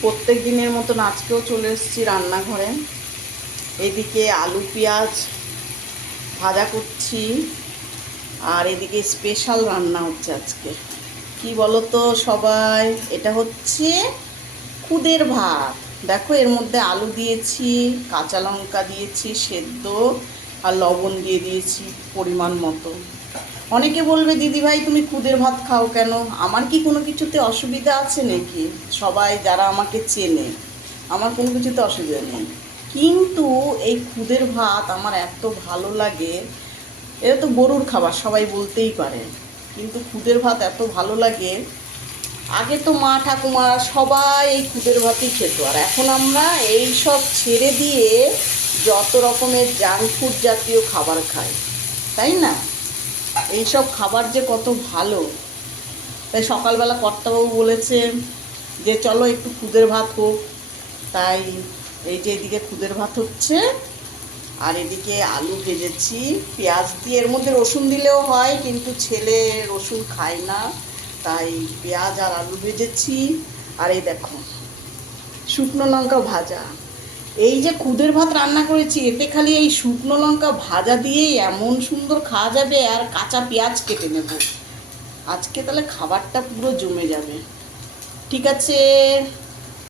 প্রত্যেক দিনের মতন আজকেও চলে এসেছি রান্নাঘরে। এদিকে আলু, পেঁয়াজ ভাজা করছি, আর এদিকে স্পেশাল রান্না হচ্ছে আজকে। কি বলো তো সবাই? এটা হচ্ছে খুদের ভাত। দেখো এর মধ্যে আলু দিয়েছি, কাঁচা লঙ্কা দিয়েছি, সেদ্ধ, আর লবণ দিয়ে দিয়েছি পরিমাণ মতো। অনেকে বলবে দিদি ভাই তুমি খুদের ভাত খাও কেন? আমার কি কোনো কিছুতে অসুবিধা আছে নাকি? সবাই যারা আমাকে চেনে, আমার কোনো কিছুতে অসুবিধা নেই। কিন্তু এই খুদের ভাত আমার এত ভালো লাগে এটা তো গরুর খাবার, সবাই বলতেই পারে। কিন্তু খুদের ভাত এত ভালো লাগে, আগে তো মা ঠাকুমা সবাই এই খুদের ভাতই খেত। আর এখন আমরা এই সব ছেড়ে দিয়ে যত রকমের জাঙ্ক ফুড জাতীয় খাবার খাই, তাই না? এইসব খাবার যে কত ভালো। তাই সকালবেলা কর্তাবাবু বলেছে যে, চলো একটু খুদের ভাত হোক। তাই এই যে এদিকে খুদের ভাত হচ্ছে, আর এদিকে আলু ভেজেছি, পেঁয়াজ দিয়ে। এর মধ্যে রসুন দিলেও হয়, কিন্তু ছেলে রসুন খায় না। তাই পেঁয়াজ আর আলু ভেজেছি। আর এই দেখো, শুকনো লঙ্কা ভাজা। এই যে খুদের ভাত রান্না করেছি, এতে খালি এই শুকনো লঙ্কা ভাজা দিয়েই এমন সুন্দর খাওয়া যাবে আর কাঁচা পেঁয়াজ কেটে নেব। আজকে তাহলে খাবারটা পুরো জমে যাবে। ঠিক আছে।